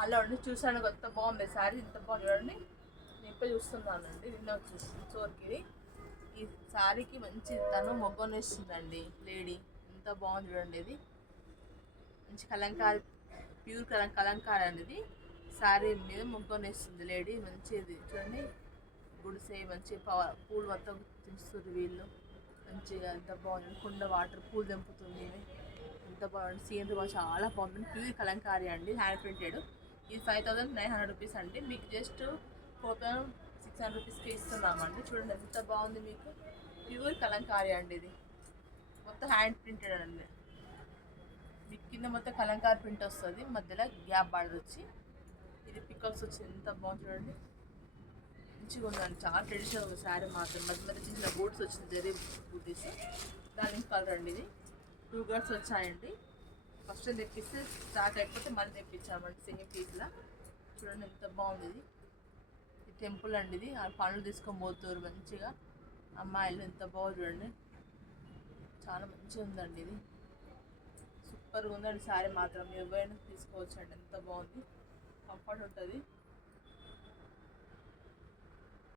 Hello అండి, చూసాను కొత్త బాగుంది శారీ, ఇంత బాగుంది చూడండి. నేను ఇప్పుడు చూస్తున్నానండి, నిన్న వచ్చేసి చోర్కి ఈ శారీకి మంచి తను మొగ్గను వేస్తుందండి లేడీ. ఎంత బాగుంది చూడండి. ఇది మంచి కలంకారీ, ప్యూర్ కలంకారీ అనేది శారీ మీద మొగ్గను వేస్తుంది లేడీ. మంచిది చూడండి, గుడిసే మంచి పూలు మొత్తం తెంచుతుంది వీళ్ళు. మంచిగా ఎంత బాగుంది, కుండ వాటర్ పూలు తెంపుతుంది. ఎంత బాగుంది, సీనరీ చాలా బాగుంది. ప్యూర్ కలంకారీ అండి, హ్యాండ్ ప్రింటెడ్. ఇది 5900 రూపీస్ అండి. మీకు జస్ట్ 4600 రూపీస్కి ఇస్తున్నామండి. చూడండి ఎంత బాగుంది, మీకు ప్యూర్ కలంకారీ అండి. ఇది మొత్తం హ్యాండ్ ప్రింటెడ్ అండి. మీకు కింద మొత్తం కలంకారీ ప్రింట్ వస్తుంది, మధ్యలో గ్యాప్ బార్డర్ వచ్చి ఇది పికల్స్ వచ్చి ఎంత బాగుంది చూడండి. మంచిగా ఉందండి, చాలా ట్రెడిషనల్ ఉంది శారీ మాత్రం. మధ్య మధ్య చిన్న బూట్స్ వచ్చింది, జరీ బూటీస్. దాని కలర్ అండి. ఇది 2 గర్ల్స్ వచ్చాయండి. ఫస్ట్ తెప్పిస్తే స్టార్ట్ అయిపోతే మళ్ళీ తెప్పించామండి సేమ్ పీస్లా. చూడండి ఎంత బాగుంది. ఇది టెంపుల్ అండి. ఇది పనులు తీసుకొని పోతారు మంచిగా అమ్మాయిలు. ఎంత బాగుంది చూడండి, చాలా మంచిగా ఉందండి. ఇది సూపర్గా ఉందండి శారీ మాత్రం. ఎవరైనా తీసుకోవచ్చండి, ఎంత బాగుంది, కంఫర్ట్ ఉంటుంది.